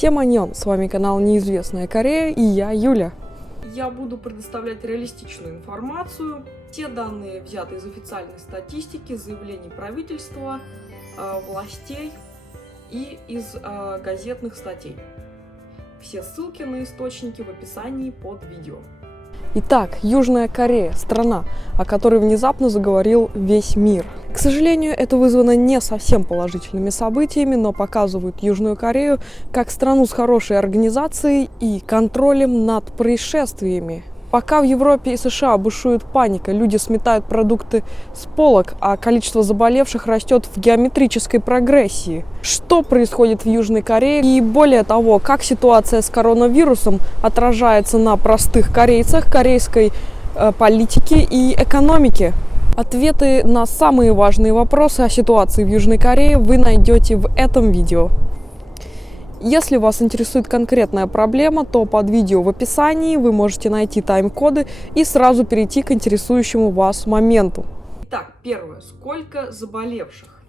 Всем аньон, с вами канал Неизвестная Корея и я, Юля. Я буду предоставлять реалистичную информацию. Все данные взяты из официальной статистики, заявлений правительства, властей и из газетных статей. Все ссылки на источники в описании под видео. Итак, Южная Корея – страна, о которой внезапно заговорил весь мир. К сожалению, это вызвано не совсем положительными событиями, но показывают Южную Корею как страну с хорошей организацией и контролем над происшествиями. Пока в Европе и США бушует паника, люди сметают продукты с полок, а количество заболевших растет в геометрической прогрессии. Что происходит в Южной Корее и, более того, как ситуация с коронавирусом отражается на простых корейцах, корейской политике и экономике? Ответы на самые важные вопросы о ситуации в Южной Корее вы найдете в этом видео. Если вас интересует конкретная проблема, то под видео в описании вы можете найти тайм-коды и сразу перейти к интересующему вас моменту. Итак, первое. Сколько заболевших?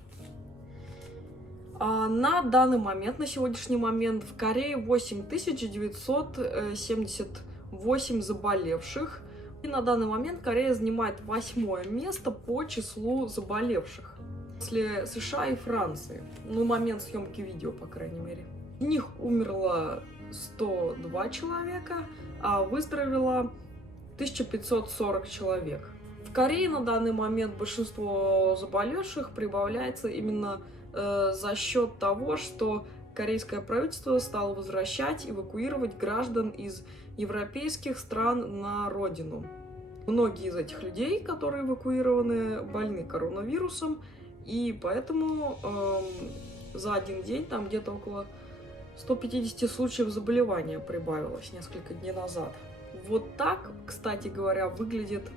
На данный момент, на сегодняшний момент в Корее 8978 заболевших. И на данный момент Корея занимает 8-е место по числу заболевших. После США и Франции. Ну, момент съемки видео, по крайней мере. В них умерло 102 человека, а выздоровело 1540 человек. В Корее на данный момент большинство заболевших прибавляется именно за счет того, что корейское правительство стало возвращать, эвакуировать граждан из европейских стран на родину. Многие из этих людей, которые эвакуированы, больны коронавирусом, и поэтому за один день там где-то около 150 случаев заболевания прибавилось несколько дней назад. Вот так, кстати говоря, выглядит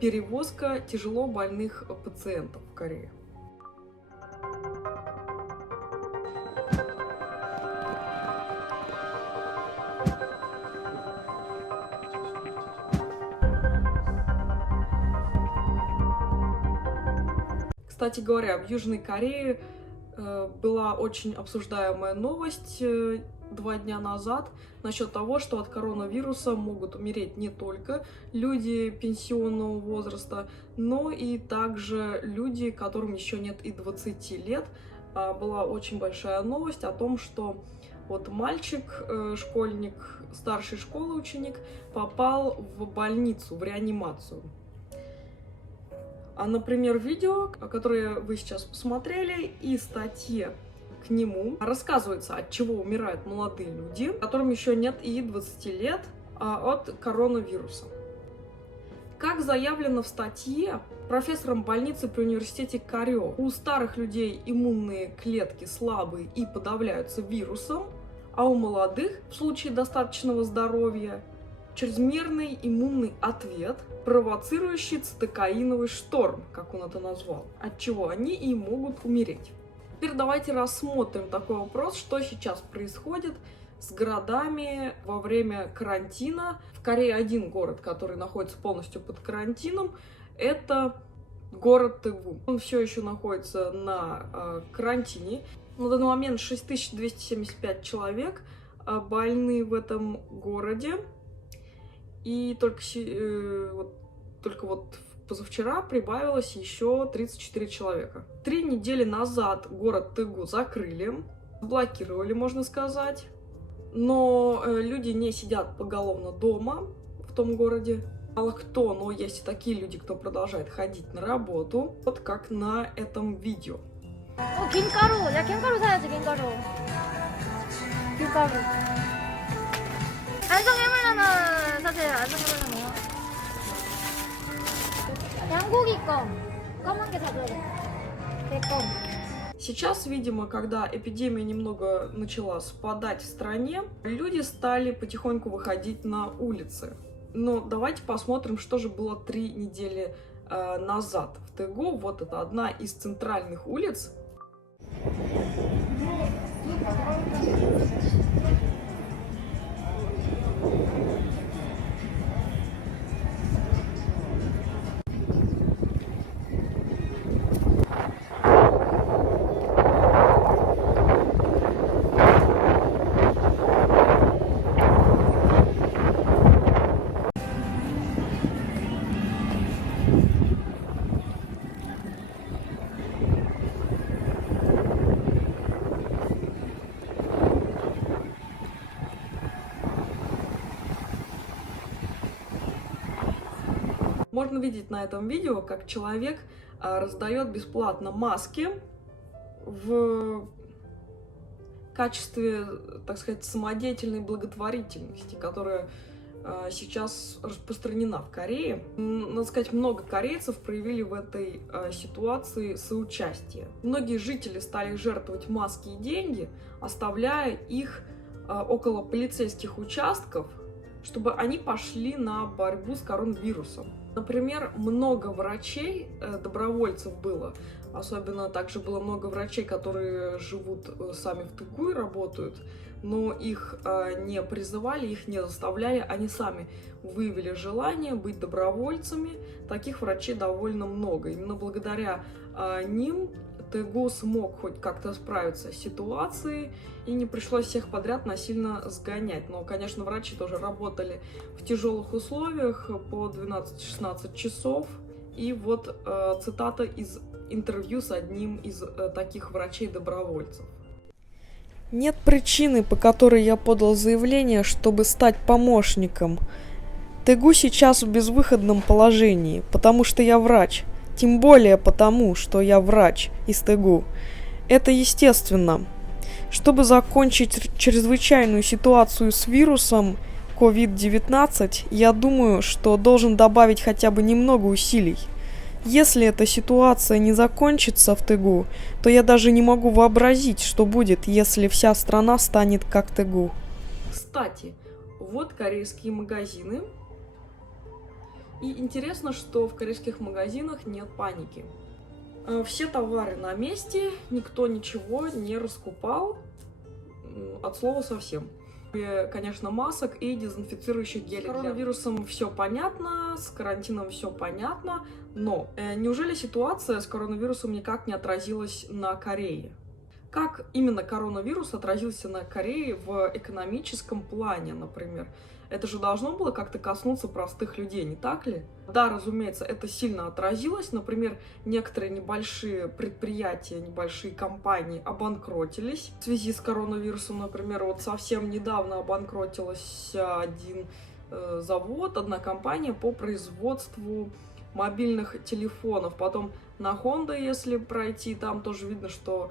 перевозка тяжело больных пациентов в Корее. Кстати говоря, в Южной Корее была очень обсуждаемая новость 2 дня назад насчет того, что от коронавируса могут умереть не только люди пенсионного возраста, но и также люди, которым еще нет и 20 лет. Была очень большая новость о том, что вот мальчик, школьник старшей школы, ученик, попал в больницу, в реанимацию. Например, видео, которое вы сейчас посмотрели, и статье к нему рассказывается, от чего умирают молодые люди, которым еще нет и 20 лет, от коронавируса. Как заявлено в статье профессором больницы при университете Корё, у старых людей иммунные клетки слабые и подавляются вирусом, а у молодых, в случае достаточного здоровья, чрезмерный иммунный ответ, провоцирующий цитокаиновый шторм, как он это назвал, от чего они и могут умереть. Теперь давайте рассмотрим такой вопрос, что сейчас происходит с городами во время карантина. В Корее один город, который находится полностью под карантином, это город Тэгу. Он все еще находится на карантине. На данный момент 6275 человек больны в этом городе. И только позавчера прибавилось еще 34 человека. 3 недели назад город Тэгу закрыли, блокировали, можно сказать. Но люди не сидят поголовно дома в том городе. Мало кто, но есть и такие люди, кто продолжает ходить на работу. Вот как на этом видео. 김가루! 야, 김가루 사야지, 김가루. 김가루. 안성해물라는 사실 안성해물라는 뭐야? 양고기 껌. 검은 게 사줘야 돼. 개껌. Сейчас, видимо, когда эпидемия немного начала спадать в стране, люди стали потихоньку выходить на улицы. Но давайте посмотрим, что же было 3 недели назад в Тэгу. Вот это одна из центральных улиц. Можно видеть на этом видео, как человек раздает бесплатно маски в качестве, так сказать, самодеятельной благотворительности, которая сейчас распространена в Корее. Надо сказать, много корейцев проявили в этой ситуации соучастие. Многие жители стали жертвовать маски и деньги, оставляя их около полицейских участков, чтобы они пошли на борьбу с коронавирусом. Например, много врачей, добровольцев было, особенно также было много врачей, которые живут сами в тайгу и работают, но их не призывали, их не заставляли, они сами выявили желание быть добровольцами. Таких врачей довольно много. Именно благодаря ним Тайгу смог хоть как-то справиться с ситуацией, и не пришлось всех подряд насильно сгонять. Но, конечно, врачи тоже работали в тяжелых условиях по 12-16 часов. И вот цитата из интервью с одним из таких врачей-добровольцев. Нет причины, по которой я подал заявление, чтобы стать помощником. Тайгу сейчас в безвыходном положении, потому что я врач. Тем более потому, что я врач из Тайгу. Это естественно. Чтобы закончить чрезвычайную ситуацию с вирусом COVID-19, я думаю, что должен добавить хотя бы немного усилий. Если эта ситуация не закончится в Тайгу, то я даже не могу вообразить, что будет, если вся страна станет как Тайгу. Кстати, вот корейские магазины. И интересно, что в корейских магазинах нет паники. Все товары на месте, никто ничего не раскупал, от слова совсем. И, конечно, масок и дезинфицирующих гелей. С коронавирусом все понятно, с карантином все понятно, но неужели ситуация с коронавирусом никак не отразилась на Корее? Как именно коронавирус отразился на Корее в экономическом плане, например? Это же должно было как-то коснуться простых людей, не так ли? Да, разумеется, это сильно отразилось. Например, некоторые небольшие предприятия, небольшие компании обанкротились в связи с коронавирусом. Например, вот совсем недавно обанкротилась один завод, одна компания по производству мобильных телефонов. Потом на Honda, если пройти, там тоже видно, что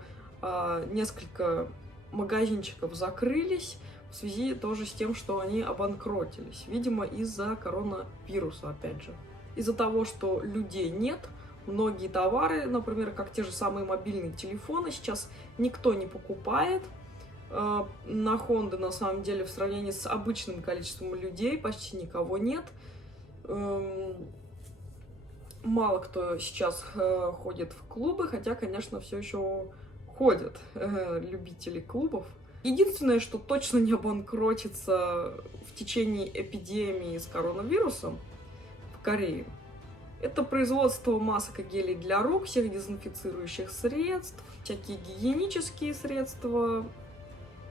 несколько магазинчиков закрылись в связи тоже с тем, что они обанкротились. Видимо, из-за коронавируса, опять же. Из-за того, что людей нет, многие товары, например, как те же самые мобильные телефоны, сейчас никто не покупает. На Honda, на самом деле, в сравнении с обычным количеством людей почти никого нет. Мало кто сейчас ходит в клубы, хотя, конечно, все еще ходят любители клубов. Единственное, что точно не обанкротится в течение эпидемии с коронавирусом в Корее, это производство масок и гелей для рук, всех дезинфицирующих средств, всякие гигиенические средства,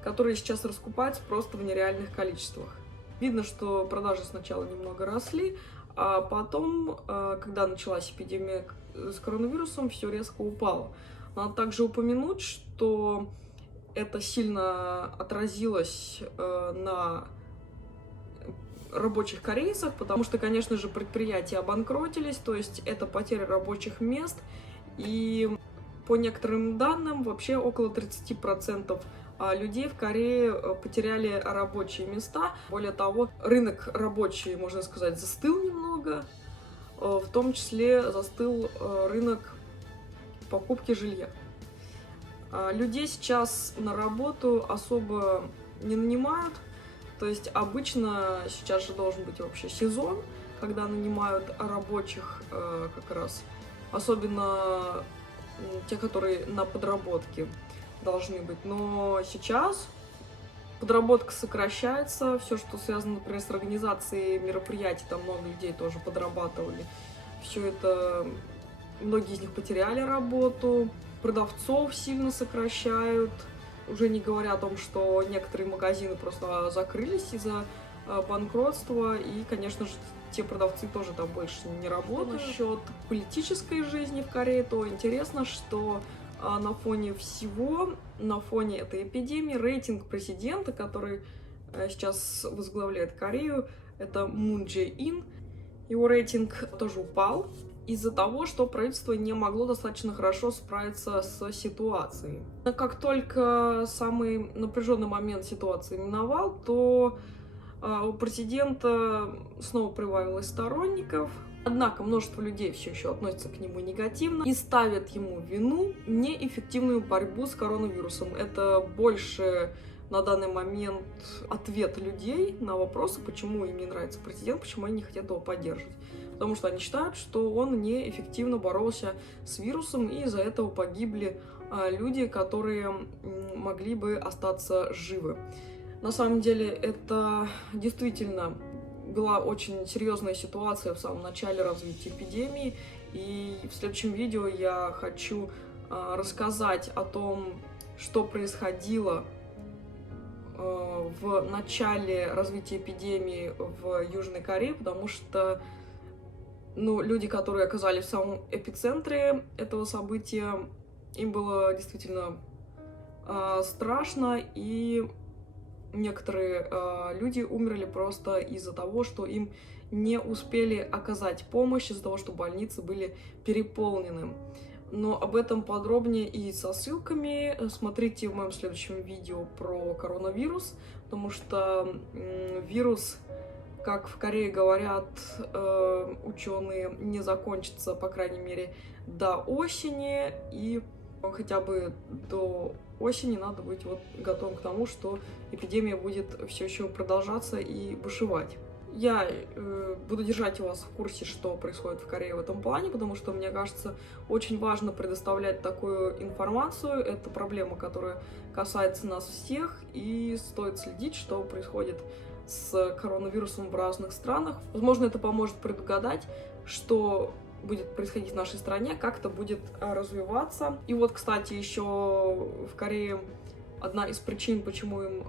которые сейчас раскупаются просто в нереальных количествах. Видно, что продажи сначала немного росли, а потом, когда началась эпидемия с коронавирусом, все резко упало. Надо также упомянуть, что это сильно отразилось на рабочих корейцах, потому что, конечно же, предприятия обанкротились, то есть это потеря рабочих мест. И по некоторым данным, вообще около 30% людей в Корее потеряли рабочие места. Более того, рынок рабочий, можно сказать, застыл немного. В том числе застыл рынок покупки жилья. Людей сейчас на работу особо не нанимают. То есть обычно сейчас же должен быть вообще сезон, когда нанимают рабочих как раз. Особенно те, которые на подработке должны быть. Но сейчас подработка сокращается. Все, что связано, например, с организацией мероприятий, там много людей тоже подрабатывали. Все это, многие из них потеряли работу. Продавцов сильно сокращают. Уже не говоря о том, что некоторые магазины просто закрылись из-за банкротства. И, конечно же, те продавцы тоже там больше не работают. Насчет политической жизни в Корее, то интересно, что на фоне всего, на фоне этой эпидемии, рейтинг президента, который сейчас возглавляет Корею, это Мун Чжэ Ин, Его рейтинг тоже упал из-за того, что правительство не могло достаточно хорошо справиться с ситуацией. Как только самый напряженный момент ситуации миновал, то у президента снова прибавилось сторонников. Однако множество людей все еще относятся к нему негативно и ставят ему вину неэффективную борьбу с коронавирусом. Это больше на данный момент ответ людей на вопросы, почему им не нравится президент, почему они не хотят его поддерживать. Потому что они считают, что он неэффективно боролся с вирусом, и из-за этого погибли люди, которые могли бы остаться живы. На самом деле это действительно была очень серьезная ситуация в самом начале развития эпидемии, и в следующем видео я хочу рассказать о том, что происходило в начале развития эпидемии в Южной Корее, потому что люди, которые оказались в самом эпицентре этого события, им было действительно страшно, и некоторые люди умерли просто из-за того, что им не успели оказать помощь, из-за того, что больницы были переполнены. Но об этом подробнее и со ссылками смотрите в моем следующем видео про коронавирус, потому что вирус, как в Корее говорят ученые, не закончится, по крайней мере, до осени, и хотя бы до осени надо быть готовым к тому, что эпидемия будет все еще продолжаться и бушевать. Я буду держать вас в курсе, что происходит в Корее в этом плане, потому что, мне кажется, очень важно предоставлять такую информацию. Это проблема, которая касается нас всех, и стоит следить, что происходит с коронавирусом в разных странах. Возможно, это поможет предугадать, что будет происходить в нашей стране, как это будет развиваться. И вот, кстати, еще в Корее одна из причин, почему им,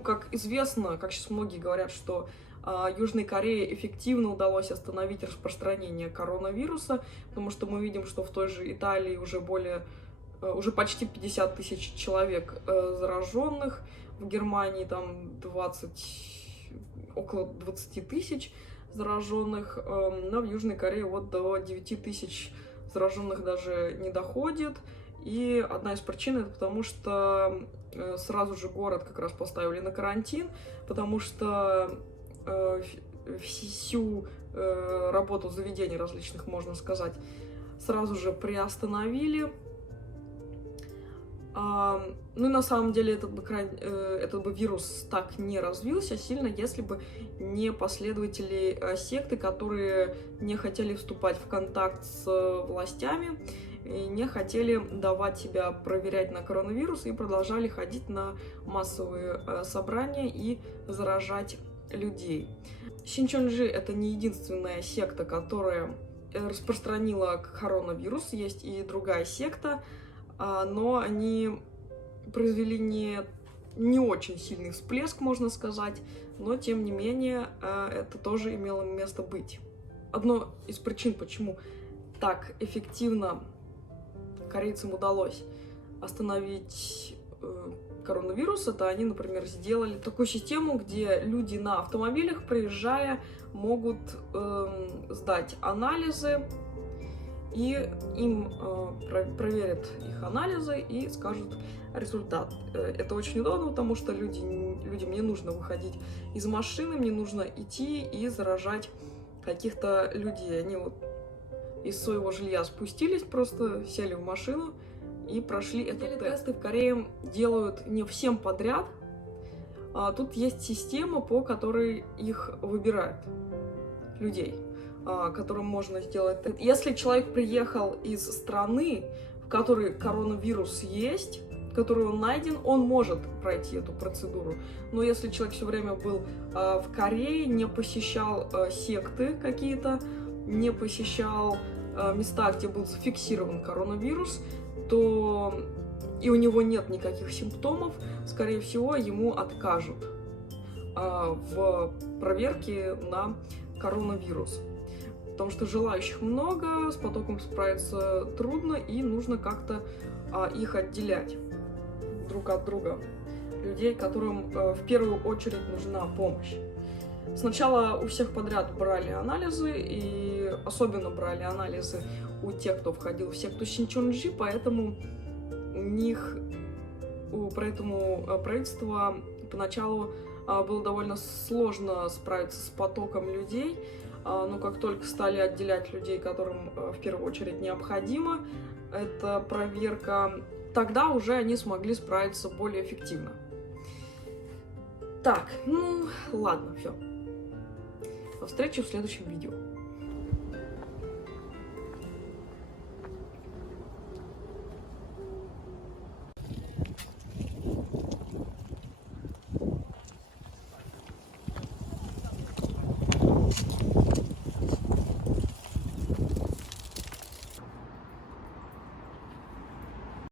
как известно, как сейчас многие говорят, что Южной Корее эффективно удалось остановить распространение коронавируса, потому что мы видим, что в той же Италии уже почти 50 тысяч человек зараженных, в Германии там около 20 тысяч зараженных, но в Южной Корее до 9 тысяч зараженных даже не доходит. И одна из причин это потому, что сразу же город как раз поставили на карантин, потому что всю работу заведений различных, можно сказать, сразу же приостановили. И на самом деле этот бы вирус так не развился сильно, если бы не последователи секты, которые не хотели вступать в контакт с властями, и не хотели давать себя проверять на коронавирус и продолжали ходить на массовые собрания и заражать людей. Синчонджи — это не единственная секта, которая распространила коронавирус, есть и другая секта, но они произвели не очень сильный всплеск, можно сказать, но тем не менее это тоже имело место быть. Одной из причин, почему так эффективно корейцам удалось остановить коронавирус, это они, например, сделали такую систему, где люди на автомобилях, приезжая, могут сдать анализы, и им проверят их анализы и скажут результат. Это очень удобно, потому что людям не нужно выходить из машины, мне нужно идти и заражать каких-то людей. Они из своего жилья спустились, просто сели в машину и прошли этот тест. Тесты в Корее делают не всем подряд. Тут есть система, по которой их выбирают, людей, которым можно сделать. Если человек приехал из страны, в которой коронавирус есть, в которой он найден, он может пройти эту процедуру. Но если человек все время был в Корее, не посещал секты какие-то, не посещал места, где был зафиксирован коронавирус, то и у него нет никаких симптомов, скорее всего, ему откажут в проверке на коронавирус. Потому что желающих много, с потоком справиться трудно, и нужно как-то их отделять друг от друга. Людей, которым в первую очередь нужна помощь. Сначала у всех подряд брали анализы, и особенно брали анализы у тех, кто входил в секту Синчонджи, поэтому поэтому правительство поначалу было довольно сложно справиться с потоком людей, но как только стали отделять людей, которым в первую очередь необходима эта проверка, тогда уже они смогли справиться более эффективно. Так, ну ладно, все. До встречи в следующем видео.